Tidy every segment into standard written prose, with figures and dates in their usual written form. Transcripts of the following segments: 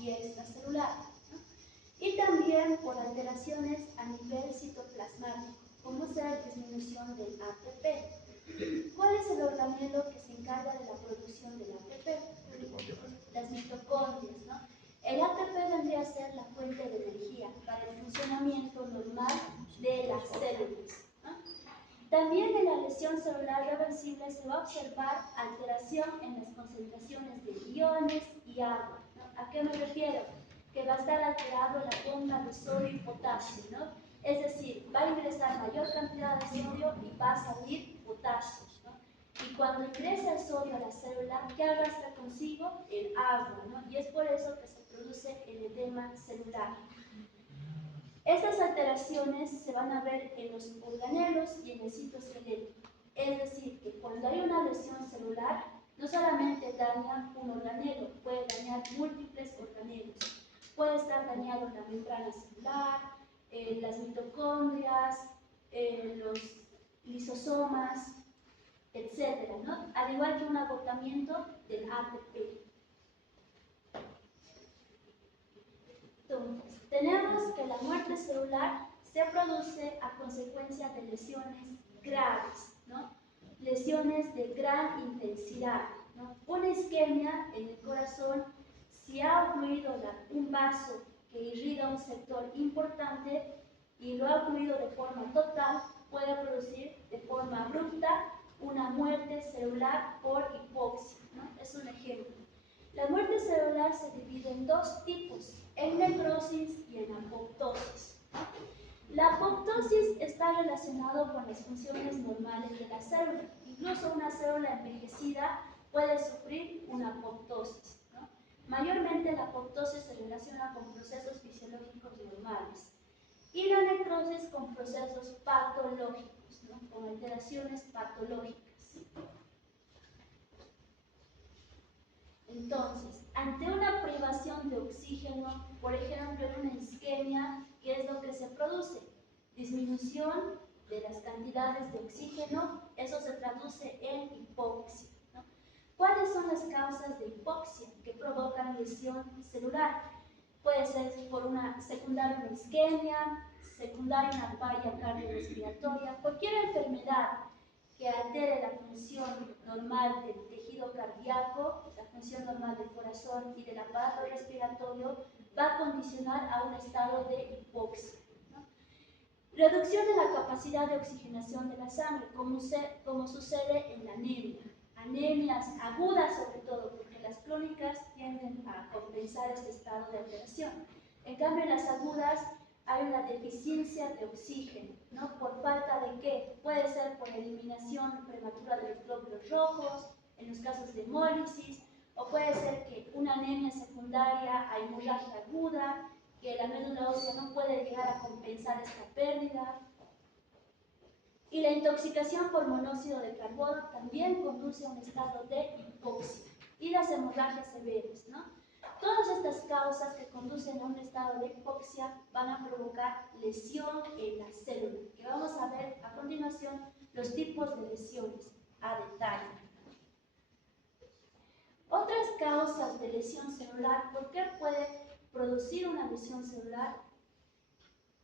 y extracelular, ¿no? Y también por alteraciones a nivel citoplasmático, como sea disminución del ATP. ¿Cuál es el organelo que se encarga de la producción del ATP? Las mitocondrias, ¿no? El ATP vendría a ser la fuente de energía para el funcionamiento normal de las células, ¿no? También en la lesión celular reversible se va a observar alteración en las concentraciones de iones y agua, ¿no? ¿A qué me refiero? Que va a estar alterado la bomba de sodio y potasio, ¿no? Es decir, va a ingresar mayor cantidad de sodio y va a salir potasio, ¿no? Y cuando ingresa el sodio a la célula, ¿qué arrastra consigo? El agua, ¿no? Y es por eso que se produce el edema celular. Estas alteraciones se van a ver en los organelos y en el citoesqueleto. Es decir, que cuando hay una lesión celular, no solamente daña un organelo, puede dañar múltiples organelos. Puede estar dañado la membrana celular, las mitocondrias, los lisosomas, etcétera, ¿no? Al igual que un agotamiento del ATP. Entonces, tenemos que la muerte celular se produce a consecuencia de lesiones graves, ¿no? Lesiones de gran intensidad, ¿no? Una isquemia en el corazón, si ha ocluido un vaso que irriga un sector importante y lo ha ocluido de forma total, puede producir de forma abrupta una muerte celular por hipoxia, ¿no? Es un ejemplo. La muerte celular se divide en dos tipos, en necrosis y en apoptosis. La apoptosis está relacionada con las funciones normales de la célula. Incluso una célula envejecida puede sufrir una apoptosis, ¿no? Mayormente la apoptosis se relaciona con procesos fisiológicos normales y la necrosis con procesos patológicos, ¿no? Con alteraciones patológicas. Entonces, ante una privación de oxígeno, por ejemplo, en una isquemia, ¿qué es lo que se produce? Disminución de las cantidades de oxígeno, eso se traduce en hipoxia, ¿no? ¿Cuáles son las causas de hipoxia que provocan lesión celular? Puede ser por una secundaria una isquemia, secundaria una falla cardiorrespiratoria, cualquier enfermedad que altere la función normal del tejido cardíaco, la función normal del corazón y del aparato respiratorio, va a condicionar a un estado de hipoxia, ¿no? Reducción de la capacidad de oxigenación de la sangre, como sucede en la anemia. Anemias agudas sobre todo, porque las crónicas tienden a compensar este estado de alteración. En cambio, en las agudas hay una deficiencia de oxígeno, ¿no? ¿Por falta de qué? Puede ser por eliminación prematura de los glóbulos rojos, en los casos de hemólisis, o puede ser que una anemia secundaria a hemorragia aguda, que la médula ósea no puede llegar a compensar esta pérdida. Y la intoxicación por monóxido de carbono también conduce a un estado de hipoxia. Y las hemorragias severas, ¿no? Todas estas causas que conducen a un estado de hipoxia van a provocar lesión en la célula, que vamos a ver a continuación los tipos de lesiones a detalle. Otras causas de lesión celular, ¿por qué puede producir una lesión celular?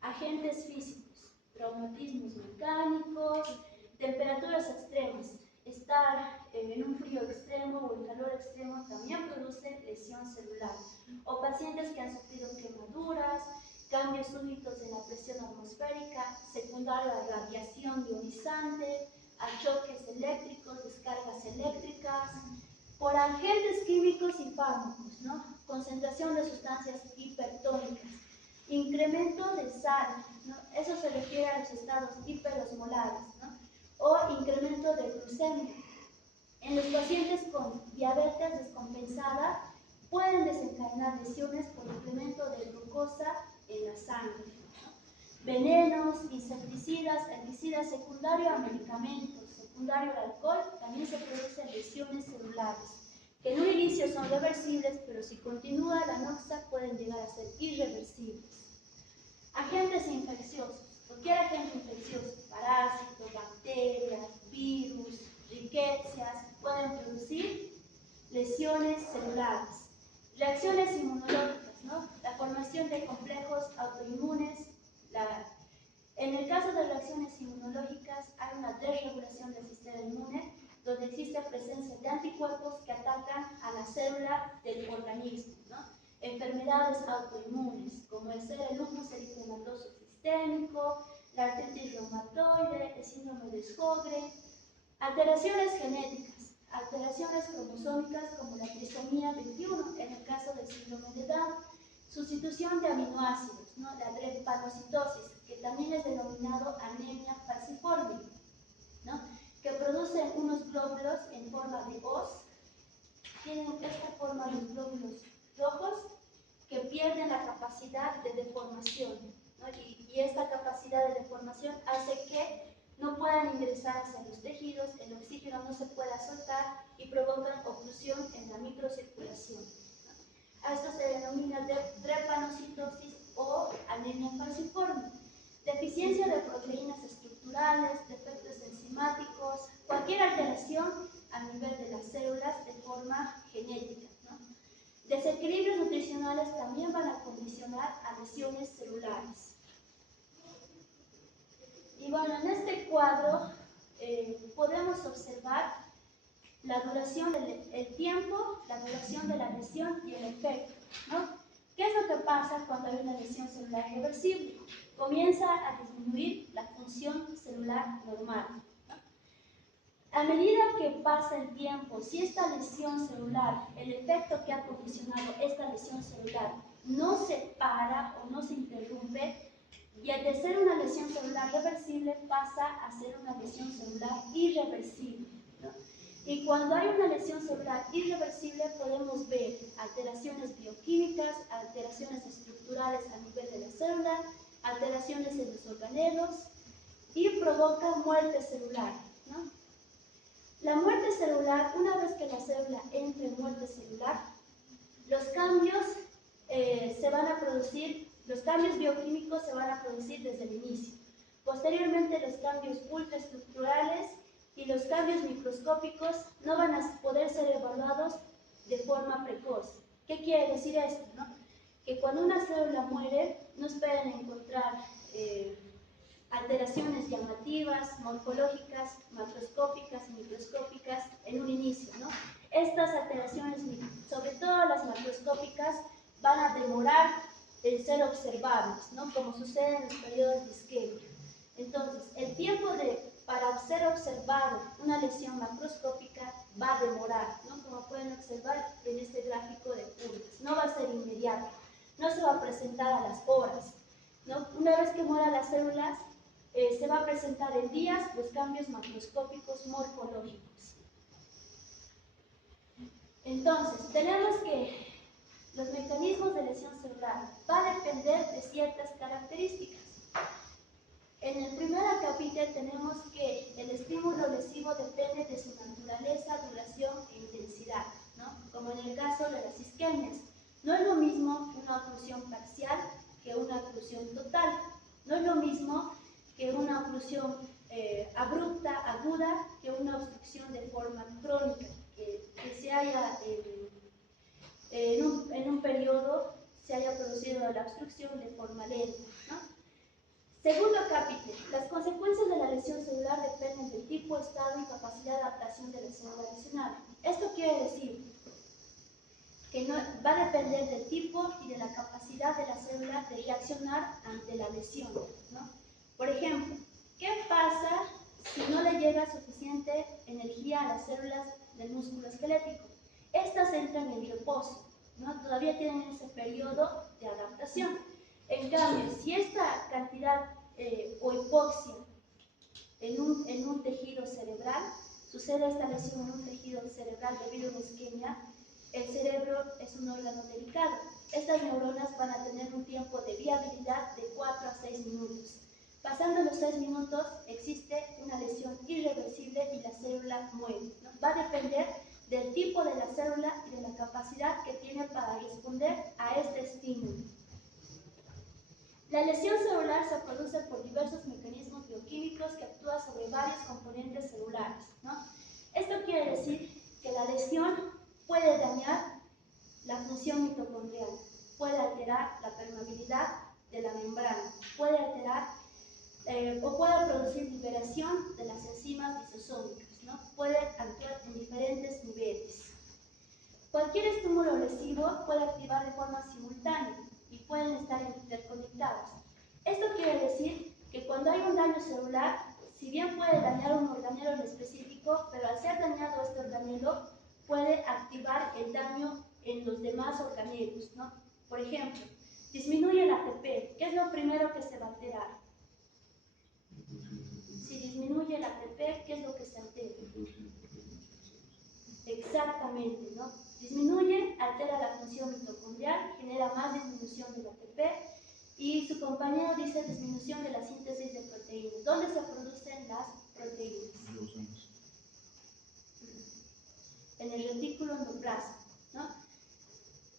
Agentes físicos, traumatismos mecánicos, temperaturas extremas. Estar en un frío extremo o en calor extremo también produce lesión celular. O pacientes que han sufrido quemaduras, cambios súbitos en la presión atmosférica, secundario a radiación ionizante, a choques eléctricos, descargas eléctricas, por agentes químicos y fármacos, ¿no? Concentración de sustancias hipertónicas, incremento de sal, ¿no? Eso se refiere a los estados hiperosmolares, ¿no? O incremento de glucemia. En los pacientes con diabetes descompensada pueden desencadenar lesiones por incremento de glucosa en la sangre. Venenos, insecticidas, herbicidas secundario a medicamentos, secundario al alcohol, también se producen lesiones celulares, que en un inicio son reversibles, pero si continúa la noxa pueden llegar a ser irreversibles. Agentes infecciosos. Cualquier agente infeccioso, parásitos, bacterias, virus, riquecias, pueden producir lesiones celulares. Reacciones inmunológicas. ¿no? La formación de complejos autoinmunes. En el caso de reacciones inmunológicas hay una desregulación del sistema inmune, donde existe presencia de anticuerpos que atacan a la célula del organismo, ¿no? Enfermedades autoinmunes, como el lupus eritematoso sistémico, la artritis reumatoide, el síndrome de Sjögren. Alteraciones genéticas, alteraciones cromosómicas como la trisomía 21 en el caso del síndrome de Down, sustitución de aminoácidos, ¿no? La drepanocitosis, que también es denominado anemia falciforme, ¿no? Que producen unos glóbulos en forma de hoz, tienen esta forma los glóbulos rojos que pierden la capacidad de deformación, ¿no? Y esta capacidad de deformación hace que no puedan ingresar hacia los tejidos, el oxígeno no se pueda soltar y provocan oclusión en la microcirculación. A esto se denomina drepanocitosis o anemia falciforme. Deficiencia de proteínas estructurales, defectos enzimáticos, cualquier alteración a nivel de las células de forma genética, ¿no? Desequilibrios nutricionales también van a condicionar a lesiones celulares. Y bueno, en este cuadro podemos observar la duración el tiempo, la duración de la lesión y el efecto, ¿no? ¿Qué es lo que pasa cuando hay una lesión celular reversible? Comienza a disminuir la función celular normal, ¿no? A medida que pasa el tiempo, si esta lesión celular, el efecto que ha condicionado esta lesión celular no se para o no se interrumpe, y al de ser una lesión celular reversible pasa a ser una lesión celular irreversible, ¿no? Y cuando hay una lesión celular irreversible podemos ver alteraciones bioquímicas, alteraciones estructurales a nivel de la célula, alteraciones en los organelos y provoca muerte celular, ¿no? La muerte celular, una vez que la célula entra en muerte celular, los cambios los cambios bioquímicos se van a producir desde el inicio. Posteriormente, los cambios ultraestructurales y los cambios microscópicos no van a poder ser evaluados de forma precoz. ¿Qué quiere decir esto, no? Que cuando una célula muere, no esperen encontrar alteraciones llamativas, morfológicas, macroscópicas y microscópicas en un inicio, ¿no? Estas alteraciones, sobre todo las macroscópicas, van a demorar en ser observables, ¿no? Como sucede en los periodos de isquemia. Entonces, el tiempo para ser observado una lesión macroscópica va a demorar, ¿no? Como pueden observar en este gráfico de puntas. No va a ser inmediato, no se va a presentar a las horas, ¿no? Una vez que mueran las células, se va a presentar en días los cambios macroscópicos morfológicos. Entonces, tenemos que los mecanismos de lesión celular van a depender de ciertas características. En el primer acápite tenemos que el estímulo lesivo depende de su naturaleza, duración e intensidad, ¿no? Como en el caso de las isquemias. No es lo mismo una oclusión parcial que una oclusión total. No es lo mismo que una oclusión abrupta, aguda, que una obstrucción de forma crónica, que se haya en un periodo se haya producido la obstrucción de forma lenta, ¿no? Segundo capítulo, las consecuencias de la lesión celular dependen del tipo, estado y capacidad de adaptación de la célula lesionada. Esto quiere decir que va a depender del tipo y de la capacidad de la célula de reaccionar ante la lesión, ¿no? Por ejemplo, ¿qué pasa si no le llega suficiente energía a las células del músculo esquelético? Estas entran en reposo, ¿no? Todavía tienen ese periodo de adaptación. En cambio, si esta cantidad o hipoxia en un tejido cerebral, sucede esta lesión en un tejido cerebral debido a una isquemia, el cerebro es un órgano delicado. Estas neuronas van a tener un tiempo de viabilidad de 4 a 6 minutos. Pasando los 6 minutos, existe una lesión irreversible y la célula muere, ¿no? Va a depender del tipo de la célula y de la capacidad que tiene para responder a este estímulo. La lesión celular se produce por diversos mecanismos bioquímicos que actúan sobre varios componentes celulares, ¿no? Esto quiere decir que la lesión puede dañar la función mitocondrial, puede alterar alterar la permeabilidad de la membrana, puede alterar o puede producir liberación de las enzimas lisosómicas, ¿no? Puede actuar en diferentes niveles. Cualquier estímulo lesivo puede activar de forma simultánea y pueden estar interconectados. Esto quiere decir que cuando hay un daño celular, si bien puede dañar un organelo en específico, pero al ser dañado este organelo, puede activar el daño en los demás organelos, ¿no? Por ejemplo, disminuye el ATP. ¿Qué es lo primero que se va a alterar? Si disminuye el ATP, ¿qué es lo que se altera? Exactamente, ¿no? Disminuye, altera la función mitocondrial, genera más disminución del ATP y su compañero dice disminución de la síntesis de proteínas. ¿Dónde se producen las proteínas? En el retículo endoplásmico, ¿no?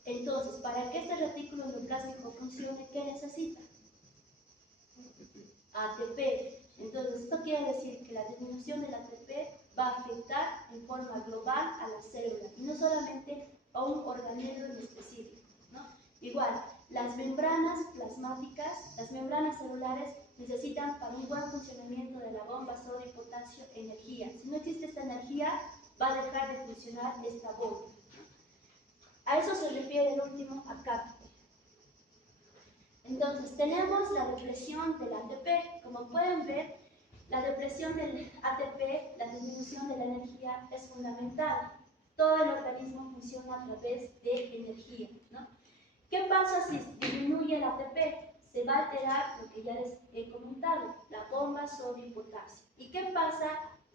Entonces, para que este retículo endoplásmico funcione, ¿qué necesita? ATP. Entonces, esto quiere decir que la disminución del ATP va a afectar en forma global a la célula y no solamente a un organelo en específico, ¿no? Igual, las membranas plasmáticas, las membranas celulares necesitan para un buen funcionamiento de la bomba sodio y potasio energía. Si no existe esta energía, va a dejar de funcionar esta bomba, ¿no? A eso se refiere el último acá. Entonces, tenemos la depresión del ATP. Como pueden ver, la depresión del ATP, la disminución de la energía, es fundamental. Todo el organismo funciona a través de energía, ¿no? ¿Qué pasa si disminuye el ATP? Se va a alterar lo que ya les he comentado, la bomba sodio y potasio. ¿Y qué pasa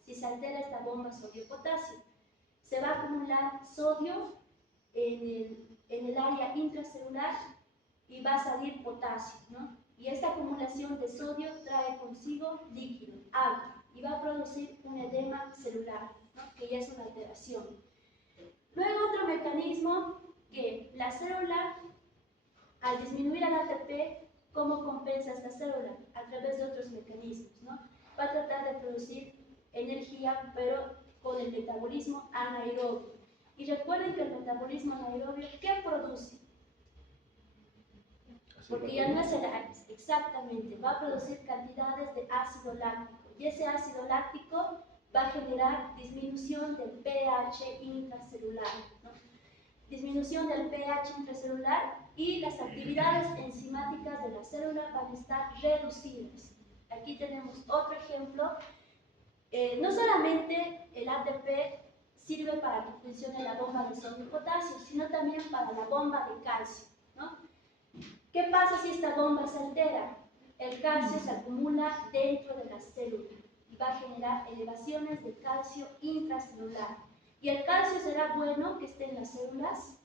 si se altera esta bomba sodio y potasio? Se va a acumular sodio en el área intracelular y va a salir potasio, ¿no? Y esta acumulación de sodio trae consigo líquido, agua, y va a producir un edema celular, ¿no? Que ya es una alteración. Luego otro mecanismo que la célula, al disminuir el ATP, ¿cómo compensa esta célula? A través de otros mecanismos, ¿no? Va a tratar de producir energía, pero con el metabolismo anaerobio. Y recuerden que el metabolismo anaerobio, ¿qué produce? Porque ya no es el AIS, exactamente, va a producir cantidades de ácido láctico y ese ácido láctico va a generar disminución del pH intracelular, ¿no? Disminución del pH intracelular y las actividades enzimáticas de la célula van a estar reducidas. Aquí tenemos otro ejemplo. No solamente el ATP sirve para que funcione la bomba de sodio y potasio, sino también para la bomba de calcio, ¿no? ¿Qué pasa si esta bomba se altera? El calcio se acumula dentro de la célula y va a generar elevaciones de calcio intracelular. ¿Y el calcio será bueno que esté en las células?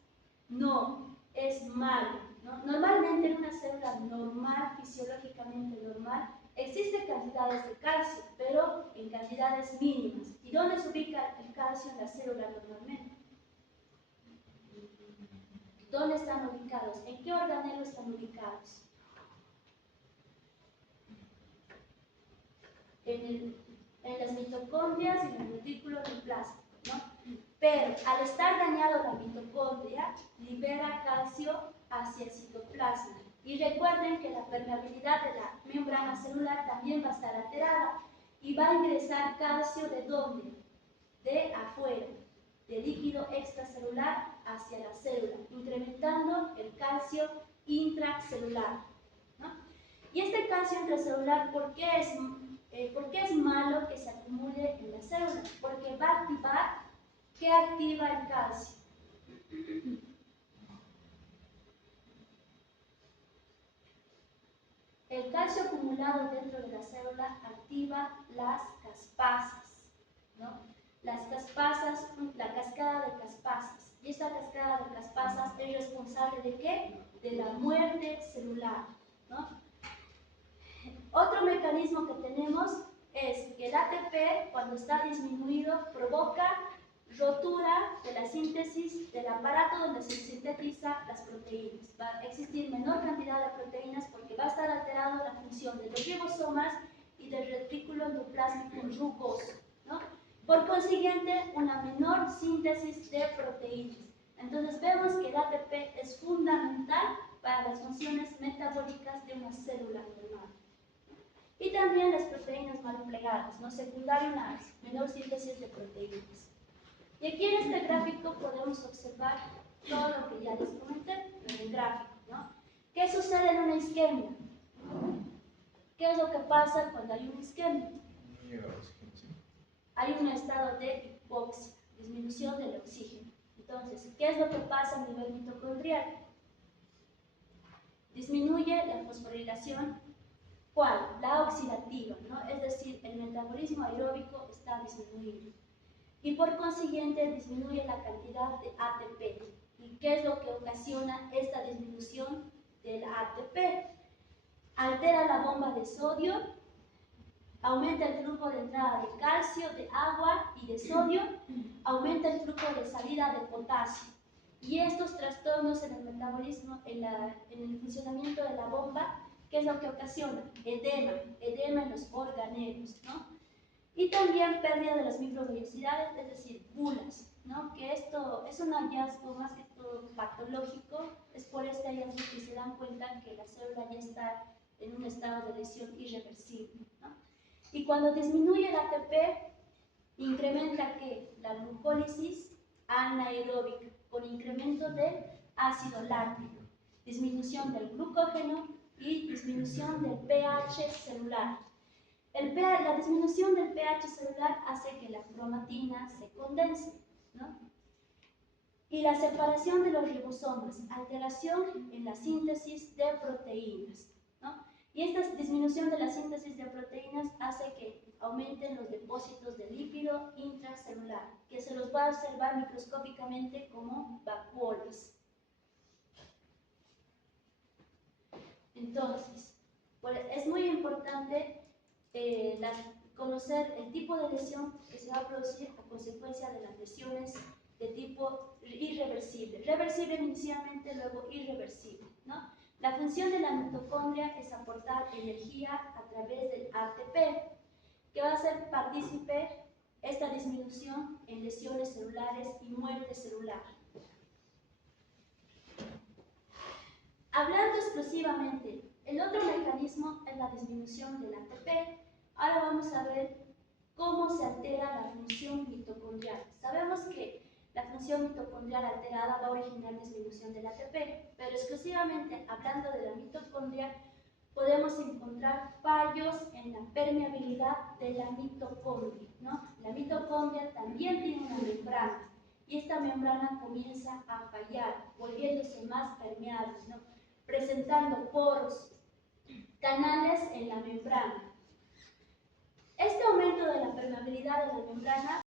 No, es malo, ¿no? Normalmente en una célula normal, fisiológicamente normal, existen cantidades de calcio, pero en cantidades mínimas. ¿Y dónde se ubica el calcio en la célula normalmente? ¿Dónde están ubicados? ¿En qué organelo están ubicados? En las mitocondrias y en el retículo endoplasmático, ¿no? Pero al estar dañado la mitocondria, libera calcio hacia el citoplasma. Y recuerden que la permeabilidad de la membrana celular también va a estar alterada y va a ingresar calcio ¿de dónde? De afuera, de líquido extracelular hacia la célula, incrementando el calcio intracelular, ¿no? Y este calcio intracelular, ¿por qué es malo que se acumule en la célula? Porque va a activar, ¿qué activa el calcio? El calcio acumulado dentro de la célula activa las caspasas, ¿no? Las caspasas, la cascada de caspasas. Y esta cascada de caspasas es responsable ¿de qué? De la muerte celular, ¿no? Otro mecanismo que tenemos es que el ATP, cuando está disminuido, provoca rotura de la síntesis del aparato donde se sintetizan las proteínas. Va a existir menor cantidad de proteínas porque va a estar alterada la función de los ribosomas y del retículo endoplásmico rugoso, ¿no? Por consiguiente, una menor síntesis de proteínas. Entonces vemos que el ATP es fundamental para para las funciones metabólicas de una célula normal. Y también las proteínas mal plegadas, ¿no? Secundario a la menor síntesis de proteínas. Y aquí en este gráfico podemos observar todo lo que ya les comenté en el gráfico, ¿no? ¿Qué sucede en una isquemia? ¿Qué es lo que pasa cuando hay una isquemia? Hay un estado de hipoxia, disminución del oxígeno. Entonces, ¿qué es lo que pasa a nivel mitocondrial? Disminuye la fosforilación. ¿Cuál? La oxidativa, ¿no? Es decir, el metabolismo aeróbico está disminuyendo. Y por consiguiente disminuye la cantidad de ATP. ¿Y qué es lo que ocasiona esta disminución del ATP? Altera la bomba de sodio, aumenta el flujo de entrada de calcio, de agua y de sodio, aumenta el flujo de salida de potasio. Y estos trastornos en el metabolismo, en el funcionamiento de la bomba, ¿qué es lo que ocasiona? Edema en los organelos, ¿no? Y también pérdida de las microvellosidades, es decir, bulas, ¿no? Que esto es un hallazgo más que todo patológico, es por este hallazgo que se dan cuenta que la célula ya está en un estado de lesión irreversible, ¿no? Y cuando disminuye el ATP, incrementa ¿qué? La glucólisis anaeróbica, con incremento del ácido láctico, disminución del glucógeno y disminución del pH celular. La disminución del pH celular hace que la cromatina se condense, ¿no? Y la separación de los ribosomas, alteración en la síntesis de proteínas, ¿no? Y esta disminución de la síntesis de proteínas hace que aumenten los depósitos de lípido intracelular, que se los va a observar microscópicamente como vacuolas. Entonces, es muy importante conocer el tipo de lesión que se va a producir a consecuencia de las lesiones de tipo irreversible. Reversible inicialmente, luego irreversible, ¿no? La función de la mitocondria es aportar energía a través del ATP, que va a ser partícipe esta disminución en lesiones celulares y muerte celular. Hablando exclusivamente, el otro mecanismo es la disminución del ATP. Ahora vamos a ver cómo se altera la función mitocondrial. Sabemos que la función mitocondrial alterada va a originar disminución del ATP, pero exclusivamente hablando de la mitocondria, podemos encontrar fallos en la permeabilidad de la mitocondria, ¿no? La mitocondria también tiene una membrana y esta membrana comienza a fallar, volviéndose más permeable, ¿no? Presentando poros, canales en la membrana. Este aumento de la permeabilidad de la membrana